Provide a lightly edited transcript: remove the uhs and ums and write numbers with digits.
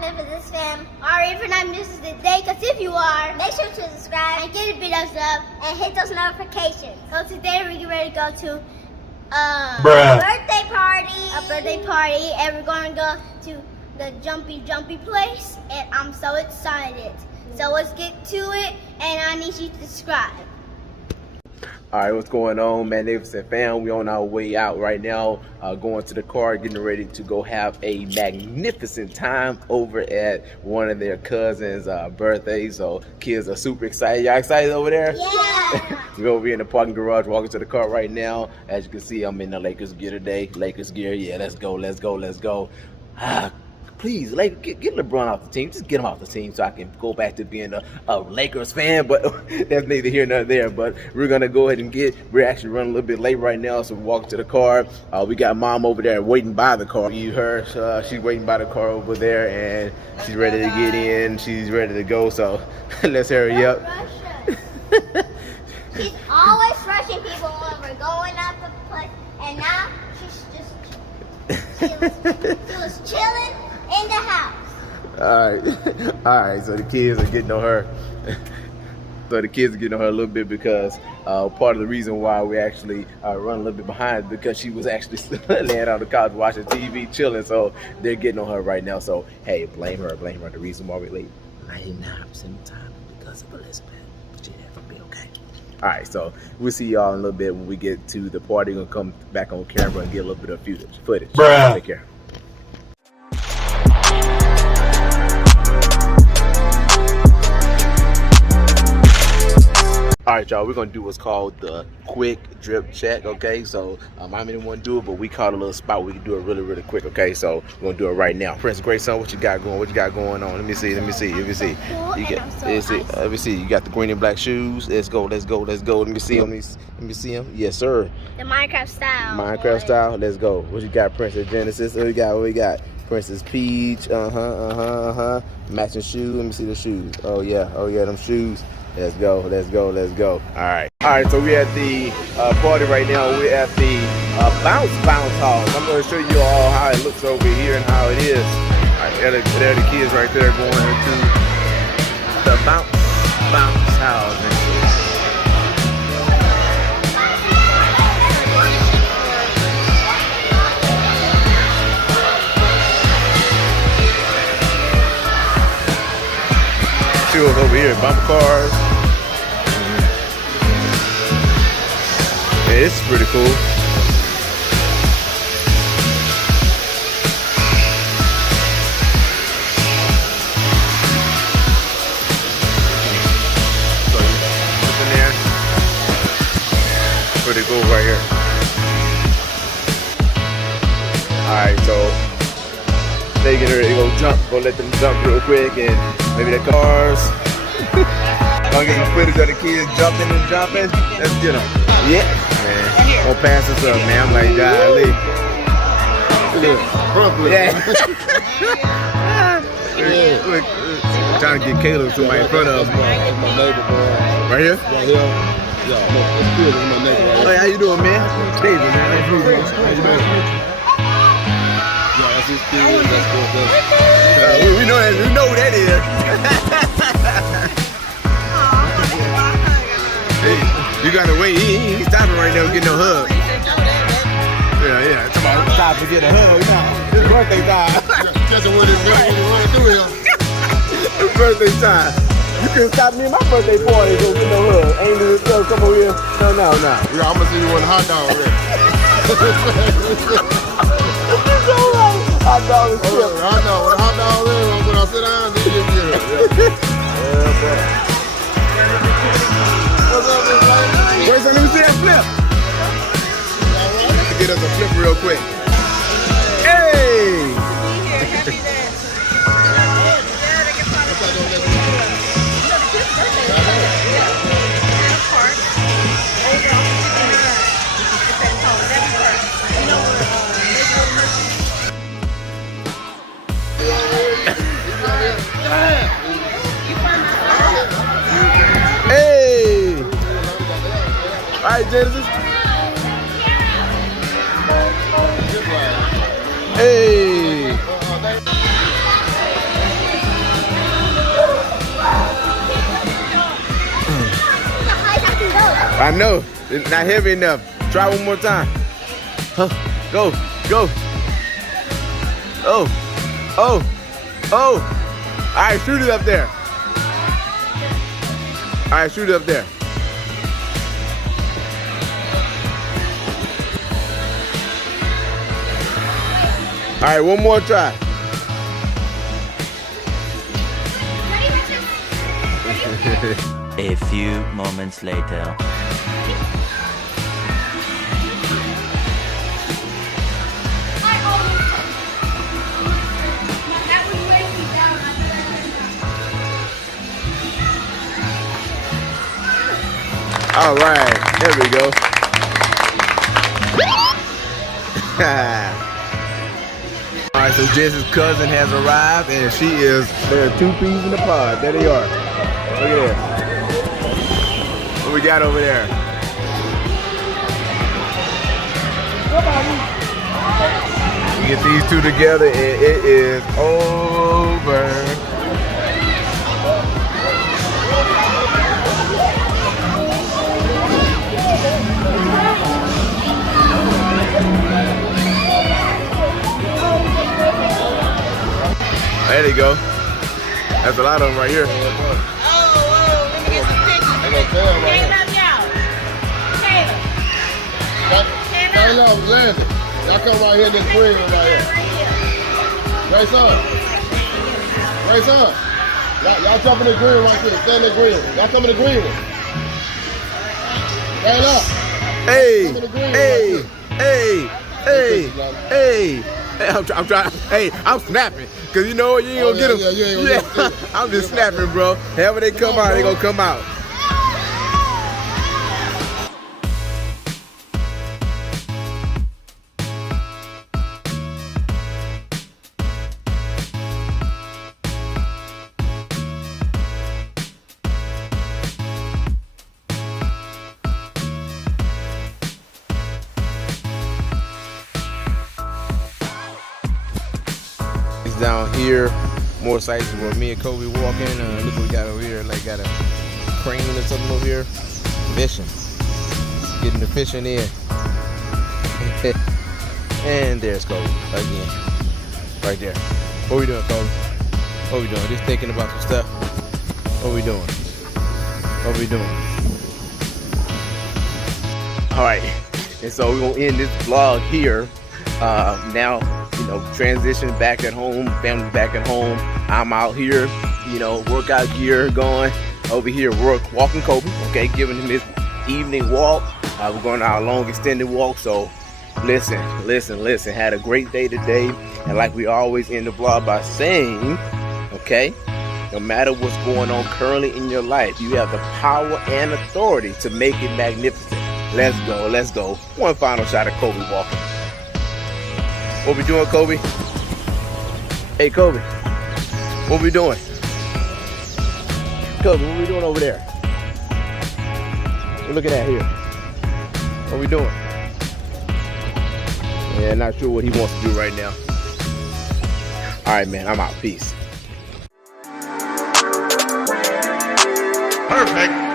Magnificent fam. Or if you're not missing today, because if you are, make sure to subscribe and give it a big thumbs up and hit those notifications. So today we're getting ready to go to a birthday party, and we're going to go to the jumpy place, and I'm so excited. So let's get to it, and I need you to subscribe. All right, what's going on, Magnificent fam? We on our way out right now, going to the car, getting ready to go have a magnificent time over at one of their cousins' birthdays. So kids are super excited. Y'all excited over there? Yeah. We're over here in the parking garage, walking to the car right now. As you can see, I'm in the Lakers gear today. Lakers gear, yeah, let's go, let's go, let's go. Please, get LeBron off the team. Just get him off the team so I can go back to being a Lakers fan. But that's neither here nor there. But we're going to go ahead and we're actually running a little bit late right now. So we're walking to the car. We got Mom over there waiting by the car. You heard she's waiting by the car over there. And she's ready to get in. She's ready to go. So let's hurry up. She's always rushing people when we're going out the place. And now she was chilling in the house. All right. So the kids are getting on her. A little bit because part of the reason why we actually run a little bit behind is because she was actually laying on the couch watching TV, chilling. So they're getting on her right now. So hey, blame her. The reason why we're late 99% of the time because of Elizabeth. She never be okay. All right, so we'll see y'all in a little bit when we get to the party. We're gonna come back on camera and get a little bit of footage. Bruh. Take care. All right, y'all, we're gonna do what's called the quick drip check, okay? So I didn't want to do it, but we caught a little spot where we can do it really, really quick, okay? So we're gonna do it right now. Prince Graceon, what you got going on? Let me see. Let me see. You got the green and black shoes. Let's go. Let me see them. Yes, sir. The Minecraft style. Let's go. What you got, Princess Genesis? What we got? Princess Peach. Matching shoes. Let me see the shoes. Oh yeah, them shoes. Let's go. All right, so we're at the party right now. We're at the bounce house. I'm going to show you all how it looks over here and how it is. All right, there are the kids right there going into the bounce house. She was over here, bumper cars. Yeah, it's pretty cool. So, what's in there? Pretty cool right here. Alright, so they get ready to go jump. Go let them jump real quick, and maybe the cars. Gonna get some footage of the kids jumping. Let's get them. Yeah, man. Gonna pass this up, man. I'm like, golly. Yeah. Look, trying to get Caleb somebody in front of him. My neighbor, bro. Right here? Right here. Yeah, it's good. It's my neighbor. Hey, how you doing, man? David, man. Yeah, that's his kid. That's good. We know who that is. Hey, you gotta wait. He's stopping right now, getting no hug. Yeah. It's about time to get a hug now. It's birthday time. That's what it's going to do here. It's birthday time. You can stop me at my birthday party and go get no hug. Ain't it? Come over here. No. Yeah, I'm gonna see you on the hot dog. Hot dog is chill. Hot dog is when I sit down, then you get it. Yeah, boy. What's up, man? Where's let me see that flip? Get us a flip real quick. Hey! Hey! All right, Genesis. Hey! I know. It's not heavy enough. Try one more time. Huh. Go. Go. Oh. Oh. Oh. All right, shoot it up there. All right, shoot it up there. All right, one more try. A few moments later. All right, there we go. All right, so Jess's cousin has arrived, and she is. There are 2 peas in the pod. There they are. Look at that. What we got over there? We get these 2 together, and it is over. There they go. That's a lot of them right here. Oh, let me get some pictures. Stand up, y'all. Taylor, Landon. Y'all come right here in this green one right here. Graceon. Graceon. Y'all jump in the green right here. Stay in the green one. Y'all come in the green one. Taylor. Hey, hey, I'm trying. Hey, I'm snapping. Cause you know what, you ain't gonna get them. Yeah, you ain't gonna get them. I'm just snapping, bro. However they come out, they gonna come out. Down here, more sites where me and Kobe walking. Look what we got over here. Like got a crane or something over here. Fishing. Getting the fishing in. And there's Kobe again. Right there. What we doing, Kobe? What we doing? Just thinking about some stuff. What we doing? What we doing? Alright. And so we're gonna end this vlog here. Now, you know, transition back at home, family back at home. I'm out here, you know, workout gear going over here, walking Kobe, okay, giving him his evening walk. We're going on our long extended walk. So listen, had a great day today. And like we always end the vlog by saying, okay, no matter what's going on currently in your life, you have the power and authority to make it magnificent. Let's go, let's go. One final shot of Kobe walking. What we doing, Kobe? Hey, Kobe. What we doing? Kobe, what we doing over there? We're looking at here. What we doing? Yeah, not sure what he wants to do right now. All right, man, I'm out. Peace. Perfect.